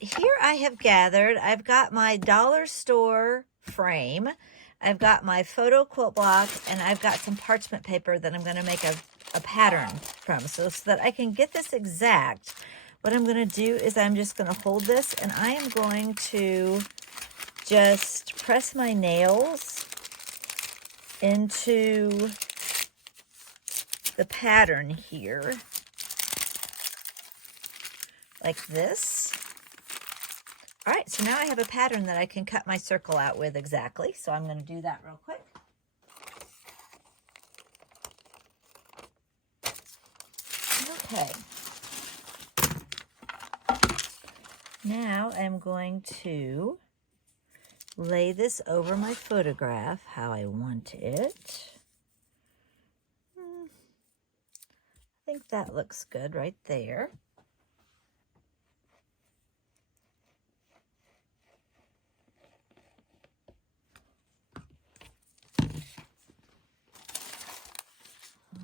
right, here I have gathered, I've got my dollar store frame, I've got my photo quilt block, and I've got some parchment paper that I'm going to make a pattern from. So that I can get this exact, what I'm going to do is I'm just going to hold this and I am going to just press my nails into the pattern here like this. All right, so now I have a pattern that I can cut my circle out with exactly. So I'm going to do that real quick. Okay. Now I'm going to lay this over my photograph how I want it. I think that looks good right there.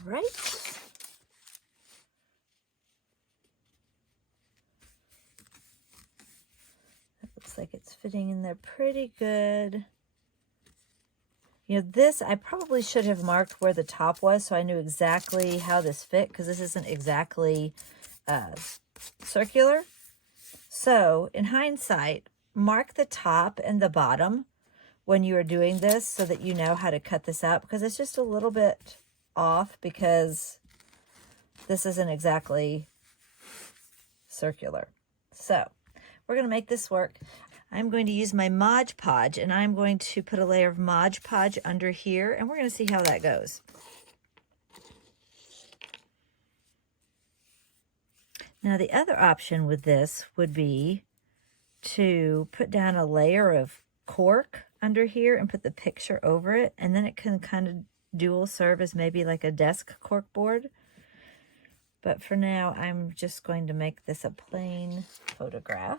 All right. That looks like it's fitting in there pretty good. You know, this, I probably should have marked where the top was so I knew exactly how this fit, because this isn't exactly circular. So, in hindsight, mark the top and the bottom when you are doing this so that you know how to cut this out, because it's just a little bit off because this isn't exactly circular. So, we're going to make this work. I'm going to use my Mod Podge, and I'm going to put a layer of Mod Podge under here, and we're going to see how that goes. Now, the other option with this would be to put down a layer of cork under here and put the picture over it, and then it can kind of dual serve as maybe like a desk cork board. But for now, I'm just going to make this a plain photograph.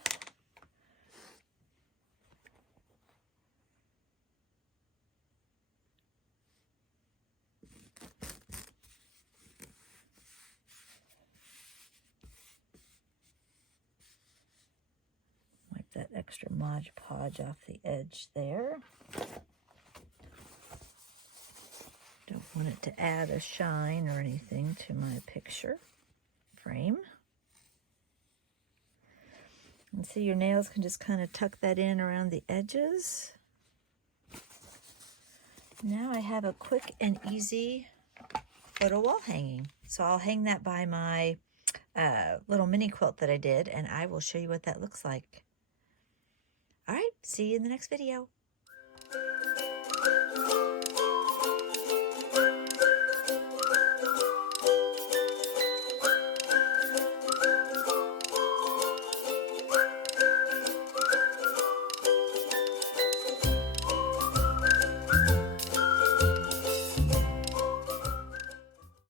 Wipe that extra Mod Podge off the edge there. Don't want it to add a shine or anything to my picture frame. And see, your nails can just kind of tuck that in around the edges. Now I have a quick and easy photo wall hanging. So I'll hang that by my little mini quilt that I did, and I will show you what that looks like. All right, see you in the next video.